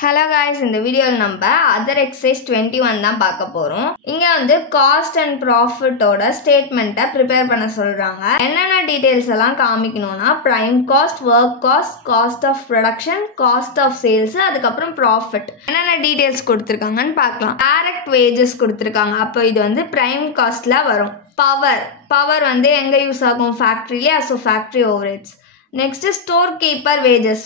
Hello guys, இந்த வீடியோல நம்ம other exercise 21 தான் பார்க்க போறோம். இங்க வந்து cost and profit ஓட ஸ்டேட்மெண்ட்டை prepare பண்ண சொல்றாங்க. என்னென்ன டீடைல்ஸ் எல்லாம் காமிக்கணும்னா prime cost, work cost, cost of production, cost of sales, அதுக்கப்புறம் profit. என்னென்ன டீடைல்ஸ் கொடுத்திருக்காங்கன்னு பார்க்கலாம். Direct wages கொடுத்திருக்காங்க. அப்போ இது வந்து prime costல வரும். Power வந்து எங்க யூஸ் ஆகும்? ஃபேக்டரியிலே, so factory overheads. Next storekeeper wages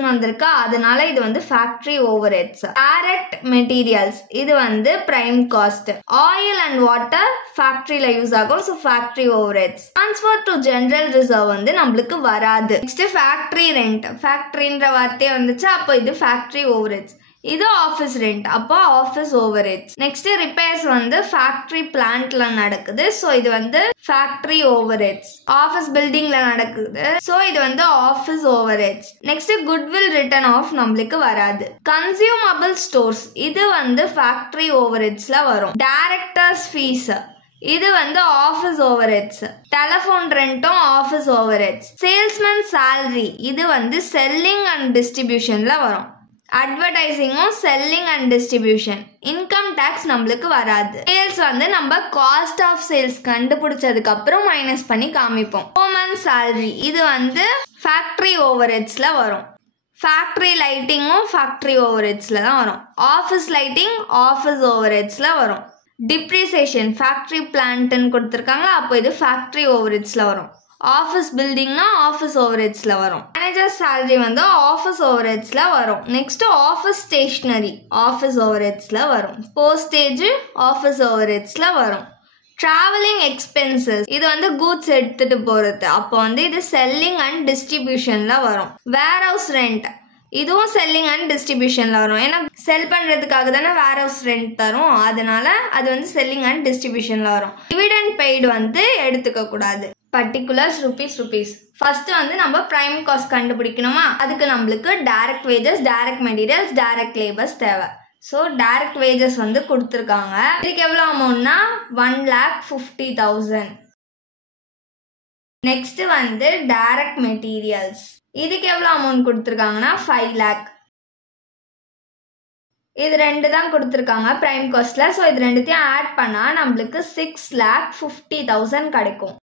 னு வந்திருக்கா, அதனால இது வந்து factory overheads. Direct materials இது வந்து prime cost. Oil and water factoryல யூஸ் ஆகும், so factory overheads. Transfer to general reserve வந்து நம்மளுக்கு வராது. Next factory rent, factoryன்ற வார்த்தை வந்துச்சு, அப்போ இது factory overheads. இது ஆஃபீஸ் ரெண்ட், அப்போ ஆஃபீஸ் ஓவர்ஹெட்ஸ். நெக்ஸ்ட் ரிப்பேர்ஸ் வந்து ஃபேக்டரி பிளான்ட்ல நடக்குது, ஸோ இது வந்து ஃபேக்டரி ஓவர்ஹெட்ஸ். ஆஃபீஸ் பில்டிங்ல நடக்குது, ஸோ இது வந்து office overheads. Next goodwill return of நம்மளுக்கு வராது. கன்சியூமபிள் ஸ்டோர்ஸ் இது வந்து ஃபேக்டரி ஓவர்ஹெட்ஸ்ல வரும். டைரக்டர்ஸ் ஃபீஸ் இது வந்து ஆஃபீஸ் ஓவர்ஹெட்ஸ். டெலிஃபோன் ரெண்ட்டும் ஆஃபீஸ் ஓவர்ஹெட்ஸ். சேல்ஸ்மேன் சேலரி இது வந்து செல்லிங் அண்ட் டிஸ்ட்ரிபியூஷன்ல வரும். அட்வர்டைசிங்கும் selling and distribution. Income tax நம்மளுக்கு வராது. சேல்ஸ் வந்து நம்ம காஸ்ட் ஆஃப் சேல்ஸ் கண்டுபிடிச்சதுக்கு அப்புறம் மைனஸ் பண்ணி காமிப்போம். ஃபோர்மேன் சேலரி இது வந்து ஃபேக்டரி ஓவர்ஹெட்ஸ்ல வரும். ஃபேக்டரி லைட்டிங்கும் ஃபேக்டரி ஓவர்ஹெட்ஸ்ல தான் வரும். ஆஃபீஸ் லைட்டிங் ஆஃபீஸ் ஓவர்ஹெட்ஸ்ல வரும். டிப்ரிசியேஷன் ஃபேக்டரி பிளான்ட்னு கொடுத்துருக்காங்களா, அப்போ இது ஃபேக்டரி ஓவர்ஹெட்ஸ்ல வரும். ஆஃபீஸ் பில்டிங்னா ஆஃபீஸ் ஓவர்ஹெட்ஸ்ல வரும். மேனேஜர் சேலரி வந்து ஆஃபீஸ் ஓவர்ஹெட்ஸ்ல வரும். நெக்ஸ்ட் ஆஃபீஸ் ஸ்டேஷனரி ஆஃபீஸ் ஓவர்ஹெட்ஸ்ல வரும். போஸ்டேஜ் ஆஃபீஸ் ஓவர்ஹெட்ஸ்ல வரும். டிராவலிங் எக்ஸ்பென்சஸ் இது வந்து கூட்ஸ் எடுத்துட்டு போறது, அப்போ வந்து இது செல்லிங் அண்ட் டிஸ்ட்ரிபியூஷன்ல வரும். வேர் ஹவுஸ் ரெண்ட் இதுவும் செல்லிங் அண்ட் டிஸ்ட்ரிபியூஷன்ல வரும். ஏன்னா செல் பண்றதுக்காக தானே வேர் ஹவுஸ் ரெண்ட் தரும், அதனால அது வந்து செல்லிங் அண்ட் டிஸ்ட்ரிபியூஷன்ல வரும். டிவிடெண்ட் பெய்டு வந்து எடுத்துக்க கூடாது. Particulars rupees. ஃபர்ஸ்ட் வந்து நம்ம பிரைம் காஸ்ட் கண்டுபிடிக்கணுமா, அதுக்கு நம்மளுக்கு direct wages, direct materials, direct labours தேவை. ஸோ டைரக்ட் வேஜஸ் வந்து கொடுத்துருக்காங்க. இதுக்கு எவ்வளோ அமௌண்ட்னா 1,50,000. நெக்ஸ்ட் வந்து டைரக்ட் மெட்டீரியல்ஸ் இதுக்கு எவ்வளோ அமௌண்ட் கொடுத்துருக்காங்கன்னா 5 lakh. இது ரெண்டு தான் கொடுத்துருக்காங்க பிரைம் காஸ்ட்ல. ஸோ இது ரெண்டுத்தையும் ஆட் பண்ணா நம்மளுக்கு 6,50,000 கிடைக்கும்.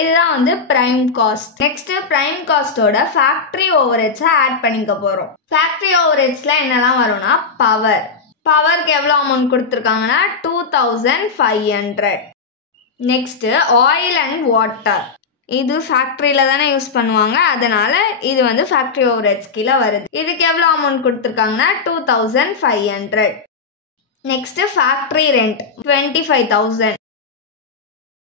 இதுதான் வந்து பிரைம் காஸ்ட். நெக்ஸ்ட் பிரைம் காஸ்டோட ஃபேக்டரி ஓவர்ஹெட்ஸை ஆட் பண்ணிக்க போறோம். ஃபேக்டரி ஓவர்ஹெட்ஸ்ல என்னெல்லாம் வரும்னா பவருக்கு எவ்வளோ அமௌண்ட் கொடுத்துருக்காங்கன்னா 2,500. நெக்ஸ்ட் ஆயில் அண்ட் வாட்டர் இது ஃபேக்டரியில தானே யூஸ் பண்ணுவாங்க, அதனால இது வந்து ஃபேக்டரி ஓவர்ஹெட்ஸ் கீழே வருது. இதுக்கு எவ்வளோ அமௌண்ட் கொடுத்துருக்காங்கன்னா 2,500. Next factory rent 25,000.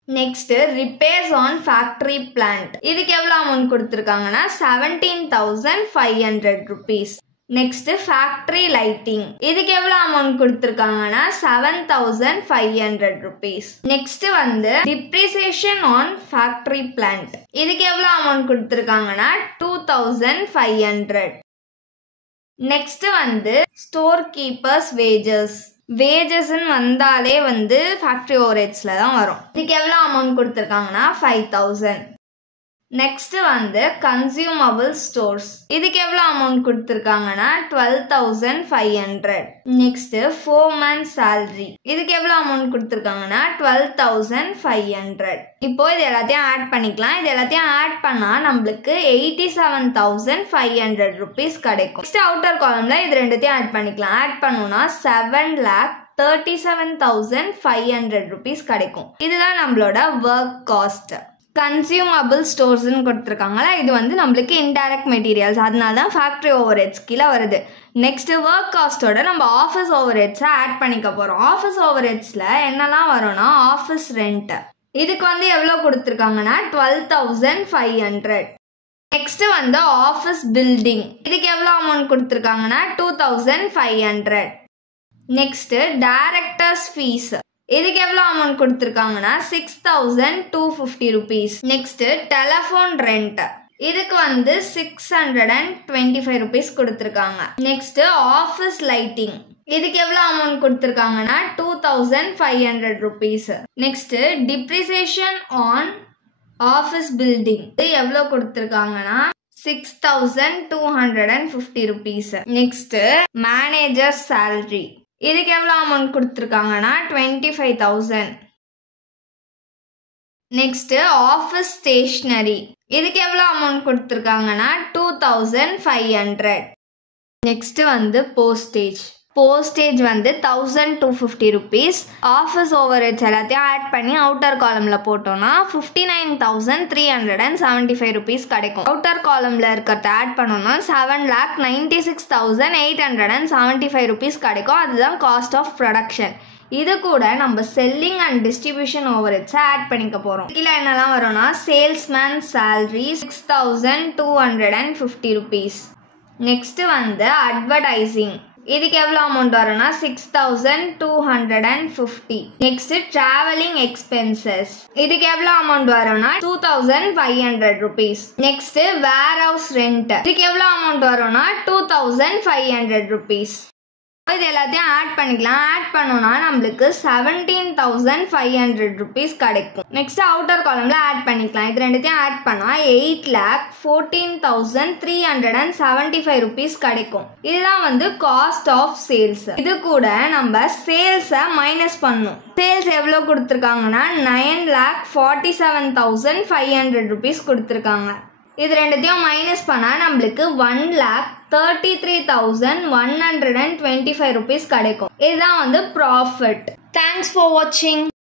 Next repairs on factory plant இதுக்கு எவ்வளோ அமௌண்ட் கொடுத்துருக்காங்கன்னா 17,500 rupees. நெக்ஸ்ட் ஃபேக்டரி லைட்டிங் இதுக்கு எவ்வளோ அமௌண்ட் கொடுத்துருக்காங்கன்னா 7,500 rupees. நெக்ஸ்ட் வந்து டிப்ரிசியேஷன் ஆன் ஃபேக்டரி பிளான்ட் இதுக்கு எவ்வளோ அமௌண்ட் கொடுத்துருக்காங்கன்னா 2,500. நெக்ஸ்ட் வந்து ஸ்டோர் கீப்பர்ஸ் வேஜஸ்ன்னு வந்தாலே வந்து ஃபேக்டரி ஓவர்ஹெட்ஸ்ல தான் வரும். இதுக்கு எவ்வளோ அமௌண்ட் கொடுத்துருக்காங்கன்னா 5,000. நெக்ஸ்ட் வந்து கன்சியூமபிள் ஸ்டோர்ஸ் இதுக்கு எவ்வளோ அமௌண்ட் கொடுத்துருக்காங்கன்னா 12,500. நெக்ஸ்ட் ஃபோர்மேன் சேலரி இதுக்கு எவ்வளோ அமௌண்ட் கொடுத்துருக்காங்கன்னா 12,500. இப்போ இது எல்லாத்தையும் ஆட் பண்ணிக்கலாம். இது எல்லாத்தையும் ஆட் பண்ணா நம்மளுக்கு 87,500 rupees கிடைக்கும். நெக்ஸ்ட் அவுட்டர் காலம்ல இது ரெண்டுத்தையும் ஆட் பண்ணிக்கலாம். ஆட் பண்ணோம்னா 7,37,500 rupees கிடைக்கும். இதுதான் நம்மளோட ஒர்க் காஸ்ட். கன்சியூமபிள் ஸ்டோர்ஸ்ன்னு கொடுத்துருக்காங்களா, இது வந்து நம்மளுக்கு இன்டைரக்ட் மெட்டீரியல்ஸ், அதனால தான் ஃபேக்டரி ஓவர்ஹெட்ஸ் கீழே வருது. நெக்ஸ்ட் ஒர்க் காஸ்டோட நம்ம ஆஃபீஸ் ஓவர்ஹெட்ஸை ஆட் பண்ணிக்க போகிறோம். ஆஃபீஸ் ஓவர்ஹெட்ஸில் என்னெல்லாம் வரும்னா ஆஃபீஸ் ரெண்ட் இதுக்கு வந்து எவ்வளோ கொடுத்துருக்காங்கன்னா 12,500. நெக்ஸ்ட் வந்து ஆஃபீஸ் பில்டிங் இதுக்கு எவ்வளோ அமௌண்ட் கொடுத்துருக்காங்கன்னா 2,500. நெக்ஸ்ட் டைரக்டர்ஸ் ஃபீஸ் இதுக்கு எவ்வளோ அமௌண்ட் கொடுத்துருக்காங்கன்னா 6,250 rupees. நெக்ஸ்ட் டெலிஃபோன் ரெண்ட் இதுக்கு வந்து 625 rupees கொடுத்துருக்காங்க. நெக்ஸ்ட் ஆஃபீஸ் லைட்டிங் இதுக்கு எவ்வளோ அமௌண்ட் கொடுத்துருக்காங்கன்னா 2,500 rupees. Next depreciation on office building இது எவ்வளோ கொடுத்துருக்காங்கன்னா 6,250 rupees. Next, manager salary. இதுக்கு எவ்வளவு அமௌண்ட் கொடுத்துருக்காங்கன்னா 25,000. Next, office stationery. இதுக்கு எவ்வளவு அமௌண்ட் கொடுத்துருக்காங்கன்னா 2,500. Next வந்து postage. Postage வந்து 1,250 rupees. Office overheads எல்லாத்தையும் ஆட் பண்ணி அவுட்டர் காலம்ல போட்டோம்னா 59,375 rupees கிடைக்கும். அவுட்டர் காலம்ல இருக்கிறத ஆட் பண்ணோம்னா 7,96,875 rupees கிடைக்கும். அதுதான் காஸ்ட் ஆஃப் ப்ரொடக்ஷன். இது கூட நம்ம selling and distribution overheads add பண்ணிக்க போறோம். கீழே என்னெல்லாம் வரும்னா சேல்ஸ்மேன் salary 6,250 rupees. நெக்ஸ்ட் வந்து அட்வர்டைசிங். இதுக்கு எவ்வளோ அமௌண்ட் வரும்னா 6,250. Next travelling expenses. இதுக்கு எவ்வளோ அமௌண்ட் வரும்னா 2,500 rupees. Next warehouse rent. இதுக்கு எவ்வளோ அமௌண்ட் வரும்னா 2,500 rupees. இது எல்லாத்தையும் ஆட் பண்ணிக்கலாம். ஆட் பண்ணோம்னா நம்மளுக்கு 17,500 rupees கிடைக்கும். நெக்ஸ்ட் அவுட்டர் காலம்ல ஆட் பண்ணிக்கலாம். இது ரெண்டுத்தையும் ஆட் பண்ணா 8,14,375 rupees கிடைக்கும். இதுதான் வந்து காஸ்ட் ஆஃப் சேல்ஸ். இது கூட நம்ம சேல்ஸை மைனஸ் பண்ணணும். சேல்ஸ் எவ்வளோ கொடுத்துருக்காங்கன்னா 9,47,500 rupees கொடுத்துருக்காங்க. இது ரெண்டுத்தையும் மைனஸ் பண்ணா நம்மளுக்கு 1,33,125 rupees கிடைக்கும். இதுதான் வந்து ப்ராஃபிட். தேங்க்ஸ் ஃபார் வாட்சிங்.